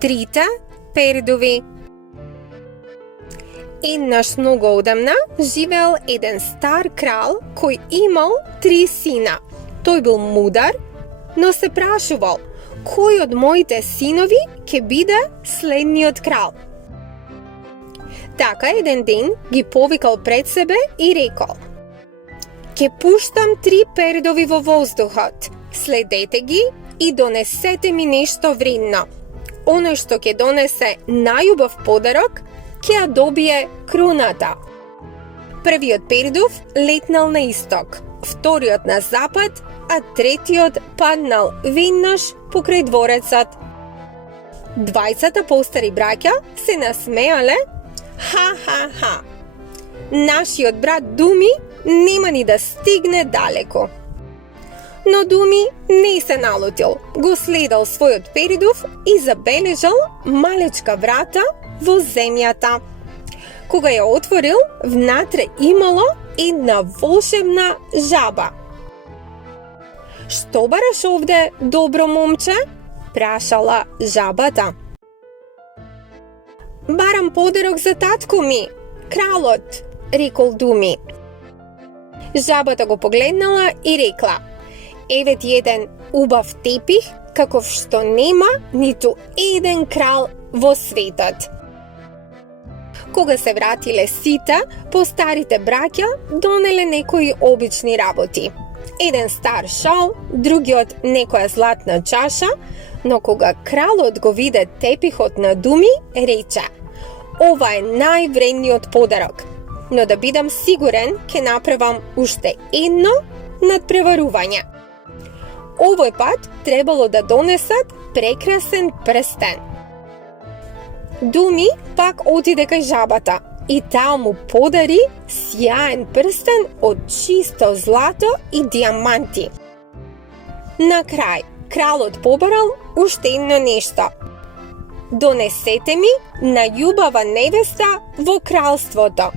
Трите пердови. Еднаш многу одамна живеел еден стар крал кој имал 3 сина. Тој бил мудар, но се прашувал кој од моите синови ќе биде следниот крал. Така еден ден ги повикал пред себе и рекол: ќе пуштам 3 пердови во воздухот, следете ги и донесете ми нешто вредно. Оној што ќе донесе најубав подарок, ќе ја добие круната. Првиот пердов летнал на исток, вториот на запад, а третиот паднал веднаш покрај дворецот. Двајцата постари браќа се насмеале: ха-ха-ха, нашиот брат Думи нема ни да стигне далеко. Но Думи не се налутил, го следал својот пердов и забележал малечка врата во земјата. Кога ја отворил, внатре имало една волшебна жаба. Што бараш овде, добро момче? Прашала жабата. Барам подарок за татко ми, кралот, рекол Думи. Жабата го погледнала и рекла: еве ти еден убав тепих, каков што нема ниту еден крал во светот. Кога се вратиле сите, постарите браќа донеле некои обични работи. Еден стар шал, другиот некоја златна чаша, но кога кралот го виде тепихот на Думи, рече: ова е највредниот подарок, но да бидам сигурен, ќе направам уште едно надпреварување. Овој пат требало да донесат прекрасен прстен. Думи пак отиде кај жабата и таа му подари сјаен прстен од чисто злато и диаманти. На крај, кралот побарал уште едно нешто: донесете ми најубава невеста во кралството.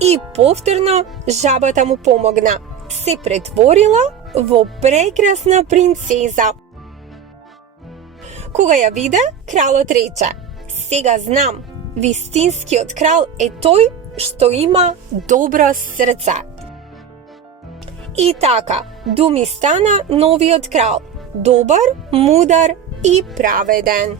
И повторно жабата му помогна. Се претворила во прекрасна принцеза. Кога ја виде, кралот рече: сега знам, вистинскиот крал е тој што има добро срце. И така, Думи стана новиот крал, добар, мудар и праведен.